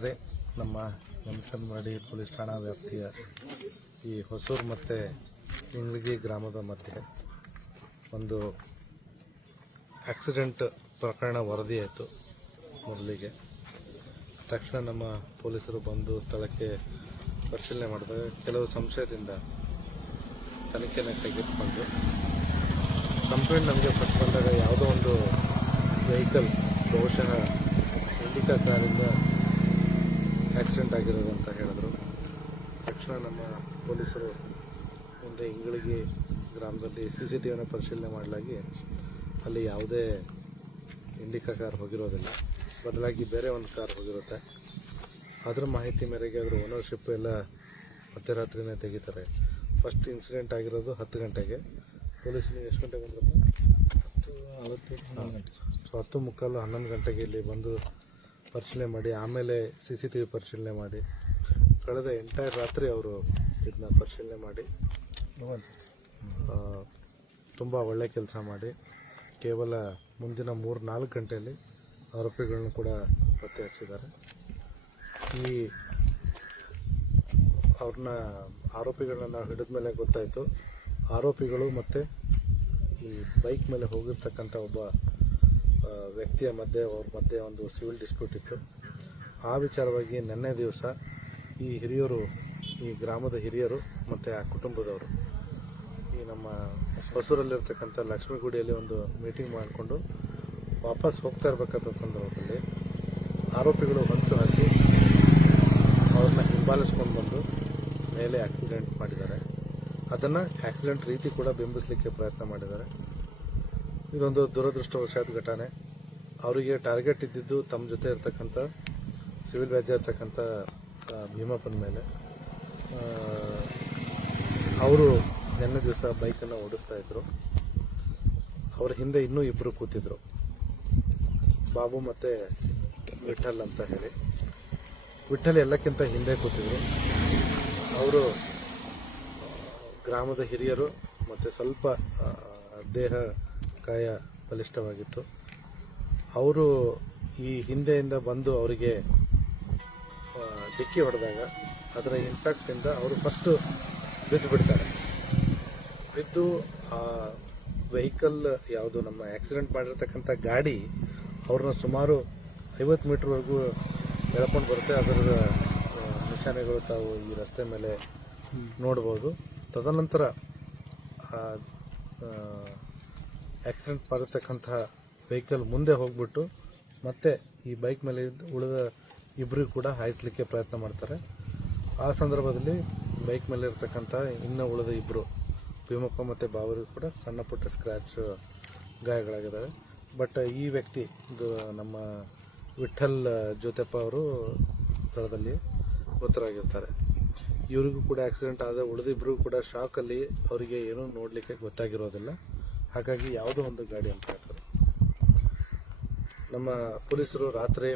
ರಾತ್ರಿ ನಮ್ಮ ಯಮಸಂದ್ವಾಡಿ ಪೊಲೀಸ್ ಠಾಣಾ ವ್ಯಾಪ್ತಿಯ ಈ ಹೊಸೂರು ಮತ್ತು ಇಂಗ್ಲಗಿ ಗ್ರಾಮದ ಮಧ್ಯೆ ಒಂದು ಆಕ್ಸಿಡೆಂಟ್ ಪ್ರಕರಣ ವರದಿಯಾಯಿತು. ಮೊದಲಿಗೆ ತಕ್ಷಣ ನಮ್ಮ ಪೊಲೀಸರು ಬಂದು ಸ್ಥಳಕ್ಕೆ ಪರಿಶೀಲನೆ ಮಾಡಿದಾಗ ಕೆಲವು ಸಂಶಯದಿಂದ ತನಿಖೆಯನ್ನು ಕೈಗೆತ್ತಿಕೊಂಡು ಕಂಪ್ಲೇಂಟ್ ನಮಗೆ ಫಸ್ಟ್ ಬಂದಾಗ ಯಾವುದೋ ಒಂದು ವೆಹಿಕಲ್ ಬಹುಶಃ ಇಂಡಿಕಾ ಕಾರಿಂದ ಆಕ್ಸಿಡೆಂಟ್ ಆಗಿರೋದು ಅಂತ ಹೇಳಿದ್ರು. ತಕ್ಷಣ ನಮ್ಮ ಪೊಲೀಸರು ಮುಂದೆ ಇಂಗಳಗಿ ಗ್ರಾಮದಲ್ಲಿ CCTVನ ಪರಿಶೀಲನೆ ಮಾಡಲಾಗಿ ಅಲ್ಲಿ ಯಾವುದೇ ಇಂಡಿಕಾ ಕಾರ್ ಹೋಗಿರೋದಿಲ್ಲ, ಬದಲಾಗಿ ಬೇರೆ ಒಂದು ಕಾರ್ ಹೋಗಿರುತ್ತೆ. ಅದರ ಮಾಹಿತಿ ಮೇರೆಗೆ ಅದರ ಓನರ್ಶಿಪ್ ಎಲ್ಲ ಮಧ್ಯರಾತ್ರಿನೇ ತೆಗಿತಾರೆ. ಫಸ್ಟ್ ಇನ್ಸಿಡೆಂಟ್ ಆಗಿರೋದು 10 ಗಂಟೆಗೆ. ಪೊಲೀಸರು ಎಷ್ಟು ಗಂಟೆಗೆ ಬಂದ್ರಪ್ಪ? 10:15 11 ಗಂಟೆಗೆ ಇಲ್ಲಿ ಬಂದು ಪರಿಶೀಲನೆ ಮಾಡಿ ಆಮೇಲೆ CCTV ಪರಿಶೀಲನೆ ಮಾಡಿ ಕಳೆದ ಎಂಟೈರ್ ರಾತ್ರಿ ಅವರು ಇದನ್ನ ಪರಿಶೀಲನೆ ಮಾಡಿ ತುಂಬ ಒಳ್ಳೆ ಕೆಲಸ ಮಾಡಿ ಕೇವಲ ಮುಂದಿನ 3-4 ಗಂಟೆಯಲ್ಲಿ ಆರೋಪಿಗಳನ್ನು ಕೂಡ ಪತ್ತೆ ಹಚ್ಚಿದ್ದಾರೆ. ಈ ಆರೋಪಿಗಳನ್ನ ಹಿಡಿದ ಮೇಲೆ ಗೊತ್ತಾಯಿತು ಆರೋಪಿಗಳು ಮತ್ತು ಈ ಬೈಕ್ ಮೇಲೆ ಹೋಗಿರ್ತಕ್ಕಂಥ ಒಬ್ಬ ವ್ಯಕ್ತಿಯ ಅವ್ರ ಮಧ್ಯೆ ಒಂದು ಸಿವಿಲ್ ಡಿಸ್ಪ್ಯೂಟ್ ಇತ್ತು. ಆ ವಿಚಾರವಾಗಿ ನಿನ್ನೆ ದಿವಸ ಈ ಗ್ರಾಮದ ಹಿರಿಯರು ಮತ್ತು ಆ ಕುಟುಂಬದವರು ಈ ನಮ್ಮ ಹೊಸೂರಲ್ಲಿರ್ತಕ್ಕಂಥ ಲಕ್ಷ್ಮೀಗುಡಿಯಲ್ಲಿ ಒಂದು ಮೀಟಿಂಗ್ ಮಾಡಿಕೊಂಡು ವಾಪಸ್ ಹೋಗ್ತಾ ಇರಬೇಕಾದ ಸಂದರ್ಭದಲ್ಲಿ ಆರೋಪಿಗಳು ಹೊಂಚು ಹಾಕಿ ಅವ್ರನ್ನ ಹಿಂಬಾಲಿಸ್ಕೊಂಡು ಬಂದು ಮೇಲೆ ಆಕ್ಸಿಡೆಂಟ್ ಮಾಡಿದ್ದಾರೆ. ಅದನ್ನು ಆಕ್ಸಿಡೆಂಟ್ ರೀತಿ ಕೂಡ ಬಿಂಬಿಸಲಿಕ್ಕೆ ಪ್ರಯತ್ನ ಮಾಡಿದ್ದಾರೆ. ಇದೊಂದು ದುರದೃಷ್ಟವಶಾತ್ ಘಟನೆ. ಅವರಿಗೆ ಟಾರ್ಗೆಟ್ ಇದ್ದಿದ್ದು ತಮ್ಮ ಜೊತೆ ಇರ್ತಕ್ಕಂಥ ಸಿವಿಲ್ ವ್ಯಾಜ್ಯ ಇರ್ತಕ್ಕಂಥ ಭೀಮಪ್ಪನ ಮೇಲೆ. ಅವರು ನಿನ್ನೆ ದಿವಸ ಬೈಕನ್ನು ಓಡಿಸ್ತಾ ಇದ್ರು. ಅವರ ಹಿಂದೆ ಇನ್ನೂ ಇಬ್ಬರು ಕೂತಿದ್ರು, ಬಾಬು ಮತ್ತು ವಿಠಲ್ ಅಂತ ಹೇಳಿ. ವಿಠಲ್ ಎಲ್ಲಕ್ಕಿಂತ ಹಿಂದೆ ಕೂತಿದ್ರು. ಅವರು ಗ್ರಾಮದ ಹಿರಿಯರು ಮತ್ತು ಸ್ವಲ್ಪ ದೇಹ ಕಾಯ ಬಲಿಷ್ಠವಾಗಿತ್ತು. ಅವರು ಈ ಹಿಂದೆಯಿಂದ ಬಂದು ಅವರಿಗೆ ಡಿಕ್ಕಿ ಹೊಡೆದಾಗ ಅದರ ಇಂಪ್ಯಾಕ್ಟಿಂದ ಅವರು ಫಸ್ಟು ಬಿದ್ದು ಬಿಡ್ತಾರೆ. ಬಿದ್ದು ಆ ವೆಹಿಕಲ್ ಯಾವುದು ನಮ್ಮ ಆಕ್ಸಿಡೆಂಟ್ ಮಾಡಿರ್ತಕ್ಕಂಥ ಗಾಡಿ ಅವ್ರನ್ನ ಸುಮಾರು 50 ಮೀಟರ್ವರೆಗೂ ಎಳ್ಕೊಂಡು ಬರುತ್ತೆ. ಅದರ ನಿಶಾನೆಗಳು ತಾವು ಈ ರಸ್ತೆ ಮೇಲೆ ನೋಡ್ಬೋದು. ತದನಂತರ ಆಕ್ಸಿಡೆಂಟ್ ಮಾಡಿರ್ತಕ್ಕಂಥ ವೆಹಿಕಲ್ ಮುಂದೆ ಹೋಗ್ಬಿಟ್ಟು ಮತ್ತೆ ಈ ಬೈಕ್ ಮೇಲೆ ಉಳಿದ ಇಬ್ಬರಿಗೂ ಕೂಡ ಹಾಯಿಸಲಿಕ್ಕೆ ಪ್ರಯತ್ನ ಮಾಡ್ತಾರೆ. ಆ ಸಂದರ್ಭದಲ್ಲಿ ಬೈಕ್ ಮೇಲೆ ಇರ್ತಕ್ಕಂಥ ಇನ್ನೂ ಉಳಿದ ಇಬ್ಬರು ಭೀಮಪ್ಪ ಮತ್ತು ಬಾವರಿಗೂ ಕೂಡ ಸಣ್ಣ ಪುಟ್ಟ ಸ್ಕ್ರ್ಯಾಚ್ ಗಾಯಗಳಾಗಿದ್ದಾವೆ. ಬಟ್ ಈ ವ್ಯಕ್ತಿ ಇದು ನಮ್ಮ ವಿಠಲ್ ಜ್ಯೋತಿಪ್ಪ ಅವರು ಸ್ಥಳದಲ್ಲಿ ಮೃತರಾಗಿರ್ತಾರೆ. ಇವರಿಗೂ ಕೂಡ ಆಕ್ಸಿಡೆಂಟ್ ಆದ ಉಳಿದಿಬ್ಬರು ಕೂಡ ಶಾಕಲ್ಲಿ ಅವರಿಗೆ ಏನೂ ನೋಡಲಿಕ್ಕೆ ಗೊತ್ತಾಗಿರೋದಿಲ್ಲ. ಹಾಗಾಗಿ ಯಾವುದೋ ಒಂದು ಗಾಡಿ ಅಂತ ಹೇಳ್ತಾರೆ. ನಮ್ಮ ಪೊಲೀಸರು ರಾತ್ರಿ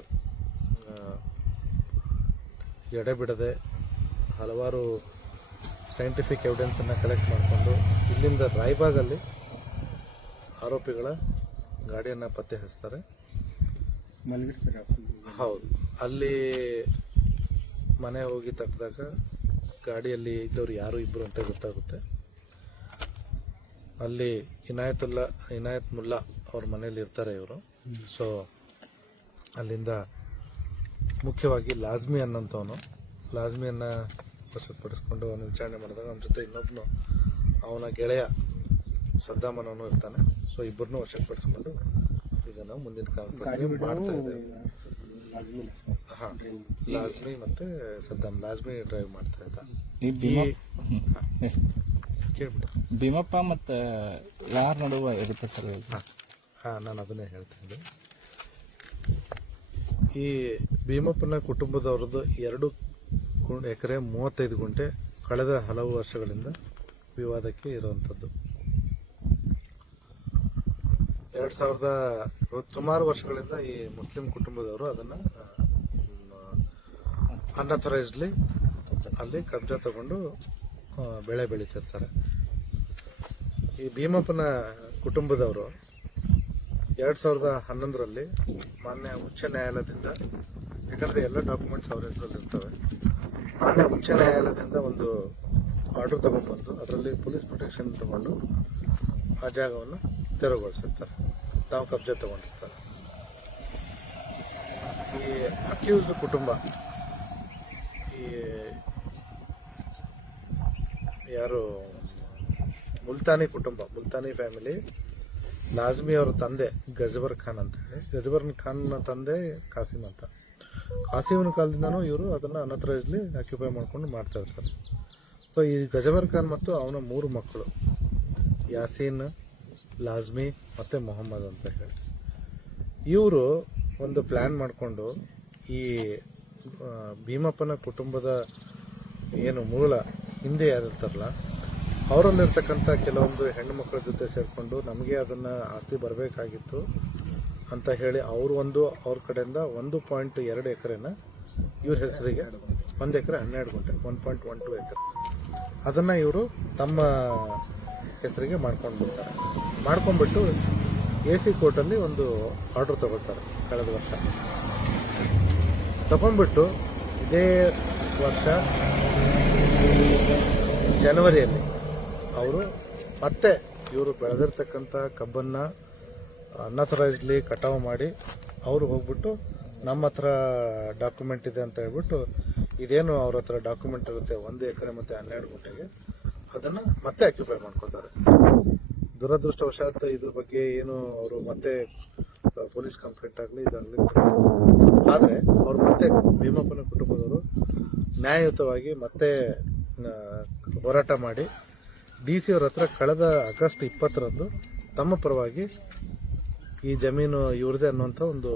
ಎಡೆಬಿಡದೆ ಹಲವಾರು ಸೈಂಟಿಫಿಕ್ ಎವಿಡೆನ್ಸನ್ನು ಕಲೆಕ್ಟ್ ಮಾಡಿಕೊಂಡು ಇಲ್ಲಿಂದ ರಾಯಬಾಗಲ್ಲಿ ಆರೋಪಿಗಳ ಗಾಡಿಯನ್ನು ಪತ್ತೆ ಹಚ್ತಾರೆ. ಹೌದು, ಅಲ್ಲಿ ಮನೆ ಹೋಗಿ ತಟ್ಟಿದಾಗ ಗಾಡಿಯಲ್ಲಿ ಇದ್ದವ್ರು ಯಾರು ಇಬ್ಬರು ಅಂತ ಗೊತ್ತಾಗುತ್ತೆ. ಅಲ್ಲಿ ಇನಾಯತ್ ಮುಲ್ಲಾ ಅವ್ರ ಮನೇಲಿ ಇರ್ತಾರೆ ಇವರು. ಸೊ ಅಲ್ಲಿಂದ ಮುಖ್ಯವಾಗಿ ಲಾಜ್ಮಿ ಅನ್ನೋಂಥವನು, ಲಾಜ್ಮಿಯನ್ನು ವಶಪಡಿಸ್ಕೊಂಡು ಅವನು ವಿಚಾರಣೆ ಮಾಡಿದಾಗ ಅವನ ಜೊತೆ ಇನ್ನೊಬ್ಬನು ಅವನ ಗೆಳೆಯ ಸದ್ದಾಮನವನು ಇರ್ತಾನೆ. ಸೊ ಇಬ್ಬರನ್ನೂ ವಶಪಡಿಸ್ಕೊಂಡು ಈಗ ನಾವು ಮುಂದಿನ ಕಾರ್ಯ ಮಾಡ್ತಾ ಇದ್ದೇವೆ. ಲಾಜ್ಮಿ ಮತ್ತೆ ಸದ್ದಾಮ್. ಲಾಜ್ಮಿ ಡ್ರೈವ್ ಮಾಡ್ತಾ ಇದ್ದ. ಕೇಳ್ಬಿಟ್ಟು ಭೀಮಪ್ಪ ಮತ್ತು ಯಾರ ನಡುವೆ ಇರುತ್ತೆ ಸರ್? ನಾನು ಅದನ್ನೇ ಹೇಳ್ತಾ ಇದ್ದೆ. ಈ ಭೀಮಪ್ಪನ ಕುಟುಂಬದವ್ರದ್ದು 2 ಎಕರೆ 35 ಗುಂಟೆ ಕಳೆದ ಹಲವು ವರ್ಷಗಳಿಂದ ವಿವಾದಕ್ಕೆ ಇರುವಂಥದ್ದು. 2000 ಸುಮಾರು ವರ್ಷಗಳಿಂದ ಈ ಮುಸ್ಲಿಂ ಕುಟುಂಬದವರು ಅದನ್ನು ಅನ್ಅಥರೈಸ್ಡ್ಲಿ ಅಲ್ಲಿ ಕಬ್ಜಾ ತಗೊಂಡು ಬೆಳೆ ಬೆಳೀತಿರ್ತಾರೆ. ಈ ಭೀಮಪ್ಪನ ಕುಟುಂಬದವರು 2011ರಲ್ಲಿ ಮಾನ್ಯ ಉಚ್ಚ ನ್ಯಾಯಾಲಯದಿಂದ ಯಾಕಂದರೆ ಎಲ್ಲ ಡಾಕ್ಯುಮೆಂಟ್ಸ್ ಅವ್ರ ಹೆಸರಲ್ಲಿ ಇರ್ತವೆ. ಮಾನ್ಯ ಉಚ್ಚ ನ್ಯಾಯಾಲಯದಿಂದ ಒಂದು ಆರ್ಡರ್ ತೊಗೊಂಡ್ಬಂದು ಅದರಲ್ಲಿ ಪೊಲೀಸ್ ಪ್ರೊಟೆಕ್ಷನ್ ತಗೊಂಡು ಆ ಜಾಗವನ್ನು ತೆರವುಗೊಳಿಸಿರ್ತಾರೆ, ತಾವು ಕಬ್ಜೆ ತಗೊಂಡಿರ್ತಾರೆ. ಈ ಅಕ್ಯೂಸ್ಡ್ ಕುಟುಂಬ, ಈ ಯಾರು ಮುಲ್ತಾನಿ ಕುಟುಂಬ, ಮುಲ್ತಾನಿ ಫ್ಯಾಮಿಲಿ, ಲಾಜ್ಮಿ ಅವರ ತಂದೆ ಗಜಬರ್ ಖಾನ್ ಅಂತ ಹೇಳಿ, ಗಜಬರ್ ಖಾನ್ನ ತಂದೆ ಕಾಸಿಮ್ ಅಂತ. ಕಾಸಿಮನ ಕಾಲದಿಂದನೂ ಇವರು ಅದನ್ನು ಅನಥರೈಸ್ಲಿ ಆಕ್ಯುಪೈ ಮಾಡ್ಕೊಂಡು ಮಾಡ್ತಾ ಇರ್ತಾರೆ. ಸೊ ಈ ಗಜಬರ್ ಖಾನ್ ಮತ್ತು ಅವನ 3 ಮಕ್ಕಳು ಯಾಸೀನ್, ಲಾಜ್ಮಿ ಮತ್ತು ಮೊಹಮ್ಮದ್ ಅಂತ ಹೇಳಿ, ಇವರು ಒಂದು ಪ್ಲ್ಯಾನ್ ಮಾಡಿಕೊಂಡು ಈ ಭೀಮಪ್ಪನ ಕುಟುಂಬದ ಏನು ಮೂಲ ಹಿಂದೆ ಯಾರಿರ್ತಾರಲ್ಲ ಅವರಲ್ಲಿರ್ತಕ್ಕಂಥ ಕೆಲವೊಂದು ಹೆಣ್ಣು ಮಕ್ಕಳ ಜೊತೆ ಸೇರಿಕೊಂಡು ನಮಗೆ ಅದನ್ನು ಆಸ್ತಿ ಬರಬೇಕಾಗಿತ್ತು ಅಂತ ಹೇಳಿ ಅವ್ರ ಕಡೆಯಿಂದ 1.2 ಎಕರೆನ ಇವ್ರ ಹೆಸರಿಗೆ, 1 ಎಕರೆ 12 ಗುಂಟೆ, 1.12 ಎಕರೆ ಅದನ್ನು ಇವರು ತಮ್ಮ ಹೆಸರಿಗೆ ಮಾಡ್ಕೊಂಡು ಬಿಡ್ತಾರೆ. ಮಾಡ್ಕೊಂಡ್ಬಿಟ್ಟು AC ಕೋರ್ಟಲ್ಲಿ ಒಂದು ಆರ್ಡರ್ ತಗೋತಾರೆ ಕಳೆದ ವರ್ಷ. ತಗೊಂಡ್ಬಿಟ್ಟು ಇದೇ ವರ್ಷ ಜನವರಿಯಲ್ಲಿ ಅವರು ಮತ್ತೆ ಇವರು ಬೆಳೆದಿರ್ತಕ್ಕಂಥ ಕಬ್ಬನ್ನು ಅನ್ಅಥರೈಸ್ಡ್ಲಿ ಕಟಾವು ಮಾಡಿ ಅವರು ಹೋಗ್ಬಿಟ್ಟು ನಮ್ಮ ಹತ್ರ ಡಾಕ್ಯುಮೆಂಟ್ ಇದೆ ಅಂತ ಹೇಳ್ಬಿಟ್ಟು, ಇದೇನು ಅವ್ರ ಹತ್ರ ಡಾಕ್ಯುಮೆಂಟ್ ಇರುತ್ತೆ 1 ಎಕರೆ ಮತ್ತು 12 ಗುಂಟೆಗೆ, ಅದನ್ನು ಮತ್ತೆ ಆಕ್ಯುಪೈ ಮಾಡ್ಕೊತಾರೆ. ದುರದೃಷ್ಟವಶಾತ್ ಇದ್ರ ಬಗ್ಗೆ ಏನು ಅವರು ಮತ್ತೆ ಪೊಲೀಸ್ ಕಂಪ್ಲೇಂಟ್ ಆಗಲಿ ಇದಾಗಲಿ, ಆದರೆ ಅವ್ರು ಮತ್ತೆ ಭೀಮಪ್ಪನ ಕುಟುಂಬದವರು ನ್ಯಾಯಯುತವಾಗಿ ಮತ್ತೆ ಹೋರಾಟ ಮಾಡಿ DC ಅವ್ರ ಹತ್ರ ಕಳೆದ ಆಗಸ್ಟ್ 20ರಂದು ತಮ್ಮ ಪರವಾಗಿ ಈ ಜಮೀನು ಇವ್ರದೇ ಅನ್ನುವಂಥ ಒಂದು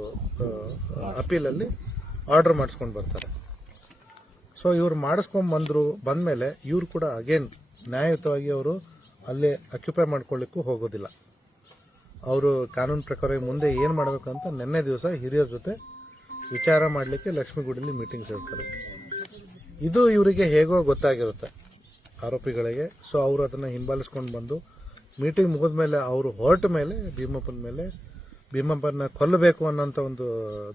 ಅಪೀಲಲ್ಲಿ ಆರ್ಡರ್ ಮಾಡಿಸ್ಕೊಂಡು ಬರ್ತಾರೆ. ಸೊ ಇವ್ರು ಬಂದಮೇಲೆ ಇವ್ರು ಕೂಡ ಅಗೇನ್ ನ್ಯಾಯಯುತವಾಗಿ ಅವರು ಅಲ್ಲೇ ಆಕ್ಯುಪೈ ಮಾಡ್ಕೊಳ್ಳಿಕ್ಕೂ ಹೋಗೋದಿಲ್ಲ. ಅವರು ಕಾನೂನು ಪ್ರಕಾರ ಮುಂದೆ ಏನು ಮಾಡಬೇಕಂತ ನಿನ್ನೆ ದಿವಸ ಹಿರಿಯರ ಜೊತೆ ವಿಚಾರ ಮಾಡಲಿಕ್ಕೆ ಲಕ್ಷ್ಮೀಗುಡಿಲಿ ಮೀಟಿಂಗ್ ಸೇರ್ತಾರೆ. ಇದು ಇವರಿಗೆ ಹೇಗೋ ಗೊತ್ತಾಗಿರುತ್ತೆ ಆರೋಪಿಗಳಿಗೆ. ಸೊ ಅವರು ಅದನ್ನು ಹಿಂಬಾಲಿಸ್ಕೊಂಡು ಬಂದು ಮೀಟಿಂಗ್ ಮುಗಿದ ಮೇಲೆ ಅವರು ಹೊರಟ ಮೇಲೆ ಭೀಮಪ್ಪನ ಕೊಲ್ಲಬೇಕು ಅನ್ನೋಂಥ ಒಂದು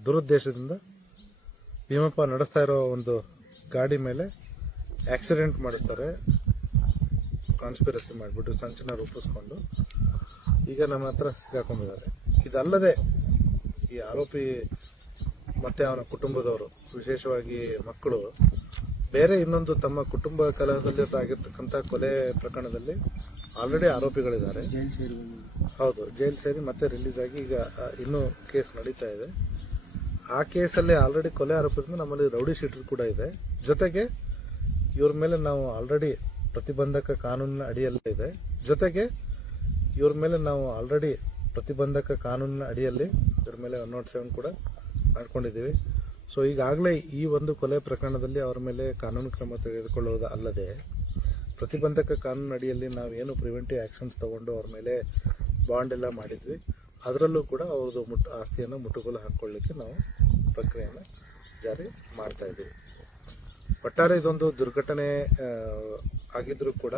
ದುರುದ್ದೇಶದಿಂದ ಭೀಮಪ್ಪ ನಡೆಸ್ತಾ ಇರೋ ಒಂದು ಗಾಡಿ ಮೇಲೆ ಆಕ್ಸಿಡೆಂಟ್ ಮಾಡಿಸ್ತಾರೆ. ಕಾನ್ಸ್ಪಿರಸಿ ಮಾಡಿಬಿಟ್ಟು ಸಂಚನ ರೂಪಿಸ್ಕೊಂಡು ಈಗ ನಮ್ಮ ಹತ್ರ ಸಿಕ್ಕಾಕೊಂಡಿದ್ದಾರೆ. ಇದಲ್ಲದೆ ಈ ಆರೋಪಿ ಮತ್ತೆ ಅವನ ಕುಟುಂಬದವರು, ವಿಶೇಷವಾಗಿ ಮಕ್ಕಳು, ಬೇರೆ ಇನ್ನೊಂದು ತಮ್ಮ ಕುಟುಂಬ ಕಲಹದಲ್ಲಿ ಆಗಿರ್ತಕ್ಕಂಥ ಕೊಲೆ ಪ್ರಕರಣದಲ್ಲಿ ಆಲ್ರೆಡಿ ಆರೋಪಿಗಳಿದ್ದಾರೆ. ಹೌದು, ಜೈಲು ಸೇರಿ ಮತ್ತೆ ರಿಲೀಸ್ ಆಗಿ ಈಗ ಇನ್ನೂ ಕೇಸ್ ನಡೀತಾ ಇದೆ. ಆ ಕೇಸಲ್ಲಿ ಆಲ್ರೆಡಿ ಕೊಲೆ ಆರೋಪದಿಂದ ನಮ್ಮಲ್ಲಿ ರೌಡಿ ಶೀಟರ್ ಕೂಡ ಇದೆ. ಜೊತೆಗೆ ಇವ್ರ ಮೇಲೆ ನಾವು ಆಲ್ರೆಡಿ ಪ್ರತಿಬಂಧಕ ಕಾನೂನಿನ ಅಡಿಯಲ್ಲೇ ಇದೆ. ಜೊತೆಗೆ ಇವ್ರ ಮೇಲೆ ನಾವು ಆಲ್ರೆಡಿ ಪ್ರತಿಬಂಧಕ ಕಾನೂನಿನ ಅಡಿಯಲ್ಲಿ ಇವ್ರ ಮೇಲೆ 107 ಕೂಡ ಮಾಡ್ಕೊಂಡಿದ್ದೀವಿ. ಸೊ ಈಗಾಗಲೇ ಈ ಒಂದು ಕೊಲೆ ಪ್ರಕರಣದಲ್ಲಿ ಅವ್ರ ಮೇಲೆ ಕಾನೂನು ಕ್ರಮ ತೆಗೆದುಕೊಳ್ಳುವುದು ಅಲ್ಲದೆ ಪ್ರತಿಬಂಧಕ ಕಾನೂನು ಅಡಿಯಲ್ಲಿ ನಾವೇನು ಪ್ರಿವೆಂಟಿವ್ ಆ್ಯಕ್ಷನ್ಸ್ ತಗೊಂಡು ಅವ್ರ ಮೇಲೆ ಬಾಂಡ್ ಎಲ್ಲ ಮಾಡಿದ್ವಿ, ಅದರಲ್ಲೂ ಕೂಡ ಅವ್ರದ್ದು ಆಸ್ತಿಯನ್ನು ಮುಟ್ಟುಗೋಲು ಹಾಕ್ಕೊಳ್ಳಿಕ್ಕೆ ನಾವು ಪ್ರಕ್ರಿಯೆಯನ್ನು ಜಾರಿ ಮಾಡ್ತಾ ಇದ್ದೀವಿ. ಒಟ್ಟಾರೆ ಇದೊಂದು ದುರ್ಘಟನೆ ಆಗಿದ್ರೂ ಕೂಡ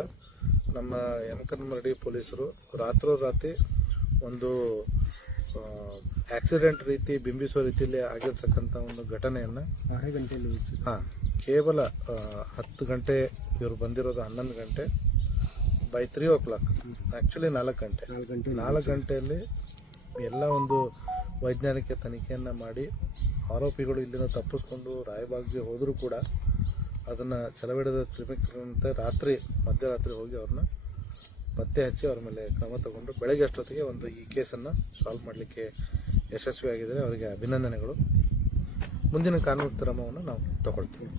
ನಮ್ಮ ಯಮಕನಮರಡಿ ಪೊಲೀಸರು ರಾತ್ರೋರಾತ್ರಿ ಒಂದು ಆಕ್ಸಿಡೆಂಟ್ ರೀತಿ ಬಿಂಬಿಸುವ ರೀತಿಯಲ್ಲಿ ಆಗಿರ್ತಕ್ಕಂಥ ಒಂದು ಘಟನೆಯನ್ನು 6 ಗಂಟೆಯಲ್ಲಿ ಕೇವಲ 10 ಗಂಟೆ, ಇವರು ಬಂದಿರೋದು 11 ಗಂಟೆ, ಬೈ 3 o'clock, ಆ್ಯಕ್ಚುಲಿ 4 ಗಂಟೆಯಲ್ಲಿ ಎಲ್ಲ ಒಂದು ವೈಜ್ಞಾನಿಕ ತನಿಖೆಯನ್ನು ಮಾಡಿ ಆರೋಪಿಗಳು ಇಲ್ಲಿಂದ ತಪ್ಪಿಸ್ಕೊಂಡು ರಾಯಬಾಗ್ಗೆ ಹೋದರೂ ಕೂಡ ಅದನ್ನು ಛಲವಿಡದ ತ್ರಿಮಿಕ್ರಂತೆ ಮಧ್ಯರಾತ್ರಿ ಹೋಗಿ ಅವ್ರನ್ನ ಪತ್ತೆ ಹಚ್ಚಿ ಅವ್ರ ಮೇಲೆ ಕ್ರಮ ತಗೊಂಡು ಬೆಳಗ್ಗೆ ಅಷ್ಟೊತ್ತಿಗೆ ಈ ಕೇಸನ್ನು ಸಾಲ್ವ್ ಮಾಡಲಿಕ್ಕೆ ಯಶಸ್ವಿಯಾಗಿದ್ದಾರೆ. ಅವರಿಗೆ ಅಭಿನಂದನೆಗಳು. ಮುಂದಿನ ಕಾನೂನು ಕ್ರಮವನ್ನು ನಾವು ತಗೊಳ್ತೀವಿ.